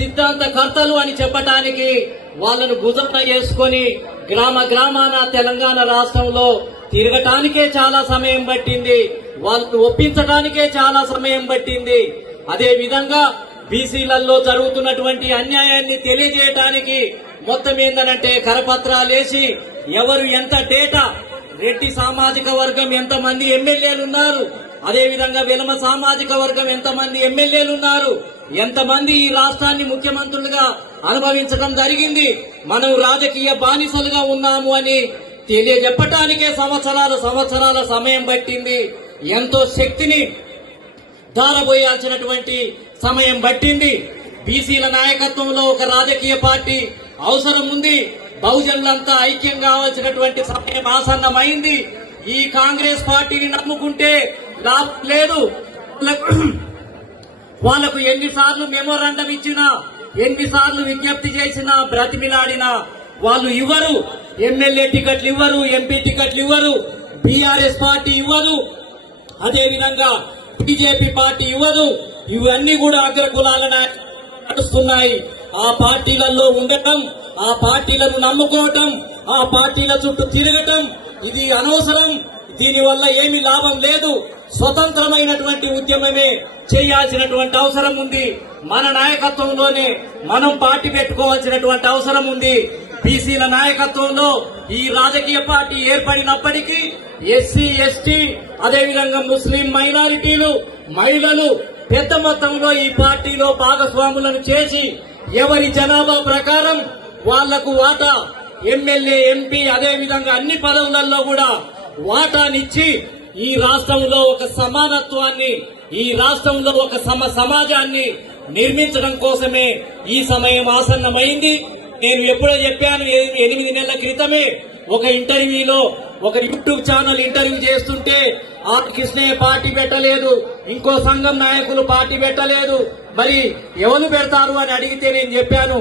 సిద్ధాంతకర్తలు అని చెప్పటానికి వాళ్ళను భుజన చేసుకొని గ్రామ గ్రామాన తెలంగాణ రాష్ట్రంలో తిరగటానికే చాలా సమయం పట్టింది. వాళ్ళను ఒప్పించడానికే చాలా సమయం పట్టింది. అదే విధంగా బీసీలలో జరుగుతున్నటువంటి అన్యాయాన్ని తెలియజేయడానికి మొత్తం ఏందనంటే కరపత్రాలేసి ఎవరు ఎంత డేటా, రెడ్డి సామాజిక వర్గం ఎంతమంది ఎమ్మెల్యేలు ఉన్నారు, అదే విధంగా వెలమ సామాజిక వర్గం ఎంతమంది ఎమ్మెల్యేలు ఉన్నారు, ఎంతమంది ఈ రాష్ట్రాన్ని ముఖ్యమంత్రులుగా అనుభవించడం జరిగింది, మనం రాజకీయ బానిసలుగా ఉన్నాము అని తెలియజెప్పటానికే సంవత్సరాల సమయం పట్టింది. ఎంతో శక్తిని ధారపోయాల్సినటువంటి సమయం పట్టింది. బీసీల నాయకత్వంలో ఒక రాజకీయ పార్టీ అవసరం ఉంది. బహుజనులంతా ఐక్యం కావాల్సినటువంటి సమయం ఆసన్నమైంది. ఈ కాంగ్రెస్ పార్టీని నమ్ముకుంటే లాభం లేదు. వాళ్లకు ఎన్నిసార్లు మెమోరాండం ఇచ్చినా, ఎన్నిసార్లు విజ్ఞప్తి చేసినా, బ్రతిమిలాడినా వాళ్ళు ఇవ్వరు. ఎమ్మెల్యే టికెట్లు ఇవ్వరు, ఎంపీ టికెట్లు ఇవ్వరు, బీఆర్ఎస్ పార్టీ ఇవ్వదు, అదేవిధంగా బీజేపీ పార్టీ ఇవ్వదు. ఇవన్నీ కూడా అగ్రకులాలను నడుస్తున్నాయి. ఆ పార్టీలలో ఉండటం, ఆ పార్టీలను నమ్ముకోవటం, ఆ పార్టీల చుట్టూ తిరగటం ఇది అనవసరం. దీనివల్ల ఏమీ లాభం లేదు. స్వతంత్రమైనటువంటి ఉద్యమమే చేయాల్సినటువంటి అవసరం ఉంది. మన నాయకత్వంలోనే మనం పార్టీ పెట్టుకోవాల్సినటువంటి అవసరం ఉంది. బీసీల నాయకత్వంలో ఈ రాజకీయ పార్టీ ఏర్పడినప్పటికీ ఎస్సీ, ఎస్టీ, అదేవిధంగా ముస్లిం మైనారిటీలు, మహిళలు పెద్ద మొత్తంలో ఈ పార్టీలో భాగస్వాములను చేసి ఎవరి జనాభా ప్రకారం వాళ్లకు వాటా, ఎమ్మెల్యే, ఎంపీ, అదేవిధంగా అన్ని పదవులలో కూడా వాటానిచ్చి ఈ రాష్ట్రంలో ఒక సమానత్వాన్ని, ఈ రాష్ట్రంలో ఒక సమాజాన్ని నిర్మించడం కోసమే ఈ సమయం ఆసన్నమైంది. నేను ఎప్పుడో చెప్పాను, 8 నెలల క్రితమే ఒక ఇంటర్వ్యూలో, ఒక యూట్యూబ్ ఛానల్ ఇంటర్వ్యూ చేస్తుంటే ఆర్ కృష్ణయ్య పార్టీ పెట్టలేదు, ఇంకో సంఘం నాయకులు పార్టీ పెట్టలేదు, మరి ఎవరు పెడతారు అని అడిగితే నేను చెప్పాను,